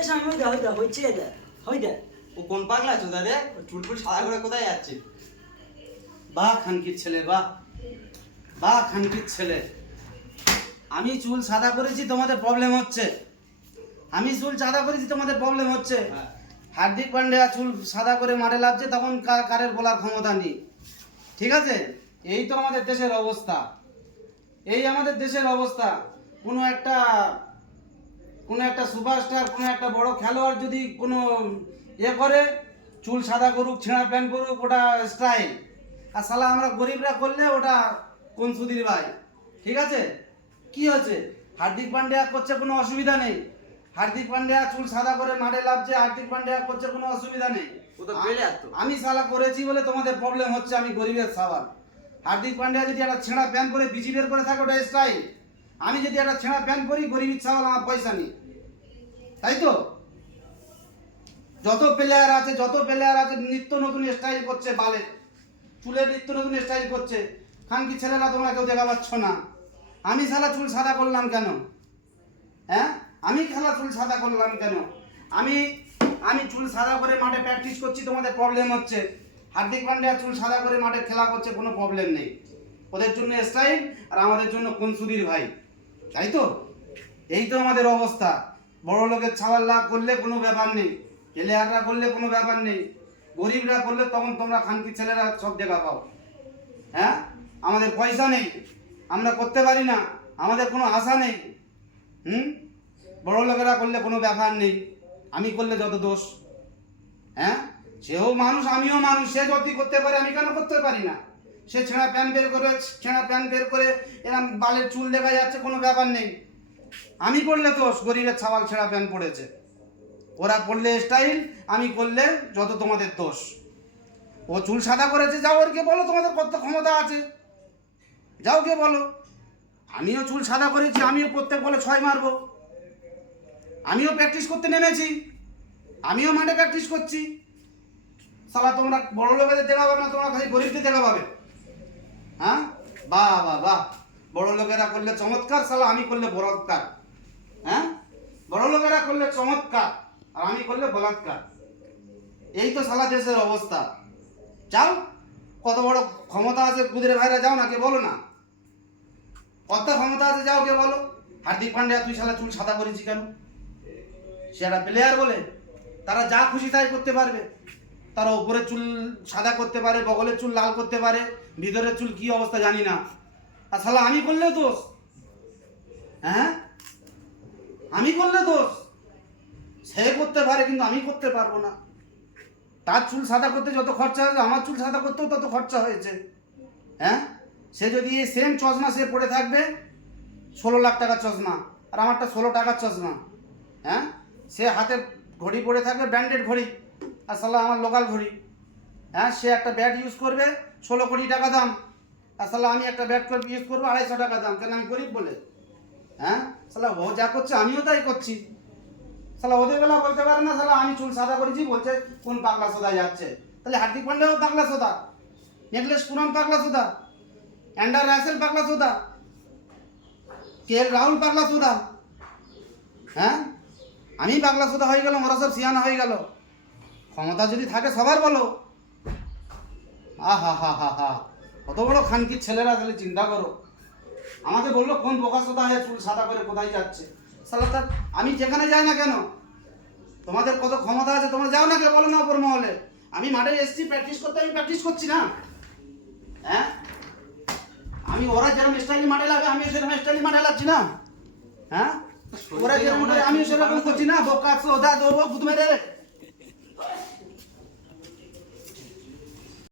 এসে আমি হইতে হইতে হইছে দে হইতে ও কোন পাগলা চোদা রে চুলফুল সাদা করে কোথায় যাচ্ছে? বাহ খানকির ছেলে বাহ বাহ খানকির ছেলে। আমি চুল সাদা করেছি তোমাদের প্রবলেম হচ্ছে। আমি চুল সাদা করেছি তোমাদের প্রবলেম হচ্ছে। হ্যাঁ। হার্দিক পান্ডিয়া চুল সাদা করে মাঠে লাগছে তখন কার- কারের বলার ক্ষমতা নেই। ঠিক আছে? এই তো আমাদের দেশের অবস্থা। এই আমাদের দেশের অবস্থা। কোনো একটা কোনো একটা সুপারস্টার কোনো একটা বড় খেলোয়াড় যদি কোনো ইয়ে করে চুল সাদা করুক ছেঁড়া প্যান্ট করুক ওটা স্টাইল আর সালা আমরা গরিবরা করলে ওটা কোন সুধীর ভাই? ঠিক আছে? কি হচ্ছে হার্দিক পান্ডিয়া করছে কোনো অসুবিধা নেই। হার্দিক পান্ডিয়া চুল সাদা করে মাঠে লাভছে হার্দিক পান্ডিয়া করছে কোনো অসুবিধা নেই। আমি সালা করেছি বলে তোমাদের প্রবলেম হচ্ছে আমি গরিবের সাবাল হার্দিক পান্ডিয়া যদি একটা ছেঁড়া প্যান্ট করে বিচি বের করে থাকে ওটা স্টাইল আমি যদি একটা ছেঁড়া প্যান্ট করি গরিবের সাবাল আমার পয়সা নেই। তাই তো যত প্লেয়ার আছে, যত প্লেয়ার আছে, নিত্য নতুন স্টাইল করছে বালে। চুলের নিত্য নতুন স্টাইল করছে। খানকি ছেলেরা তোমরা কেউ দেখা পাচ্ছ না। আমি সালা চুল সাদা করলাম কেন? হ্যাঁ? আমি খেলা চুল সাদা করলাম কেন? আমি আমি চুল সাদা করে মাঠে প্র্যাকটিস করছি, তোমাদের প্রবলেম হচ্ছে। হার্দিক পান্ডিয়া চুল সাদা করে মাঠে খেলা করছে, কোনো প্রবলেম নেই। ওদের জন্য স্টাইল আর আমাদের জন্য কোন সুধীর ভাই। তাই তো এই তো আমাদের অবস্থা। বড় লোকের ছাওয়াল লাভ করলে কোনো ব্যাপার নেই প্লেয়াররা করলে কোনো ব্যাপার নেই। গরিবরা করলে তখন তোমরা খানকি ছেলেরা সব দেখা পাও। হ্যাঁ? আমাদের পয়সা নেই, আমরা করতে পারি না, আমাদের কোনো আশা নেই। হুম? বড় লোকেরা করলে কোনো ব্যাপার নেই, আমি করলে যত দোষ। হ্যাঁ? সেও মানুষ, আমিও মানুষ, সে যদি করতে পারে, আমি কেন করতে পারি না? সে ছেঁড়া প্যান্ট বের করে, ছেঁড়া প্যান্ট বের করে, এরম বালের চুল দেখা যাচ্ছে, কোনো ব্যাপার নেই। আমি করলে দোষ গরিবের ছাওয়াল ছেঁড়া প্যান্ট পড়েছে। ওরা করলে স্টাইল আমি করলে যত তোমাদের দোষ। ও চুল সাদা করেছে, যাও ওরকে বলো তোমাদের কত ক্ষমতা আছে। যাও কে বলো। আমিও চুল সাদা করেছি, আমিও প্রত্যেক বলে ছয় মারবো। আমিও প্র্যাকটিস করতে নেমেছি, আমিও মাঠে প্র্যাকটিস করছি। সালা তোমরা বড় লোকেদের দেখা পাবে না, তোমরা খালি গরিবদের দেখা পাবে হ্যাঁ? বাহ বাহ বাহ। বড় লোকেরা করলে চমৎকার, সালা আমি করলে বলাৎকার। হ্যাঁ? বড় লোকেরা করলে চমৎকার, আর আমি করলে বলাৎকার। এই তো সালা দেশের অবস্থা। যাও, কত বড় ক্ষমতা আছে কুদিরে ভাইরা যাও না, কে বলো না? কত ক্ষমতা আছে, যাও কে বলো? হার্দিক পান্ডিয়া, তুই সালা চুল সাদা করেছি কেন? সে একটা প্লেয়ার বলে। তারা যা খুশি তাই করতে পারবে। তারা উপরে চুল সাদা করতে পারে, বগলের চুল লাল করতে পারে, ভিতরের চুল কি অবস্থা জানি না। আর শালা, আমি করলে দোষ? হ্যাঁ? আমি করলে দোষ? সে করতে পারে, কিন্তু আমি করতে পারব না। তার চুল সাদা করতে যত খরচা হয়েছে, আমার চুল সাদা করতেও তত খরচা হয়েছে। হ্যাঁ? সে যদি এই সেম চশমা সে পরে থাকবে, ষোলো লাখ টাকার চশমা, আর আমারটা ষোলো টাকার চশমা। হ্যাঁ? সে হাতে ঘড়ি পরে থাকবে, ব্র্যান্ডেড ঘড়ি, আর সালা আমার লোকাল ঘড়ি। হ্যাঁ? সে একটা ব্যাট ইউজ করবে, ষোলো কোটি টাকা দাম। আর সালা আমি একটা ব্যাট ইউজ করব, আড়াইশো টাকা দাম। কেন আমি গরিব বলে? হ্যাঁ? সালা ও যা করছে, আমিও তাই করছি। সালা ওদের বেলা বলতে পারে না সালা আমি চুল সাদা করেছি, বলছে কোন পাগলা সোদা যাচ্ছে। তাহলে হার্দিক পান্ডেও পাগলা সোদা, নেকলেস পুরান পাগলা সোদা, অ্যান্ডার রাসেল পাগলা সোদা, কে রাহুল পাগলা সোদা হ্যাঁ? আমি পাগলা সোদা হয়ে গেলাম, ওরা সব সিয়ানা হয়ে গেল। ক্ষমতা যদি থাকে সবার বলো। আহা হা হা হা। কত বড় খানকির ছেলেরা তাহলে চিন্তা করো। আমাকে বলল, কোন সোদা হয়ে চুল সাদা করে কোথায় যাচ্ছে? সালা তার আমি যেখানে যাই না কেন? তোমাদের কত ক্ষমতা আছে? তোমরা যাও না কে বলো না ওপর মহলে। আমি মাঠে এসছি প্র্যাকটিস করতে, আমি প্র্যাকটিস করছি না? হ্যাঁ? আমি, ওরা যেরকম স্টাইলি মাঠে লাগে আমি সেরকম স্টাইলি মাঠে লাগছি না? হ্যাঁ? ওরা যেরকম আমি সেরকম করছি না? বোকা, সোদা দেবো বুধ মেরে।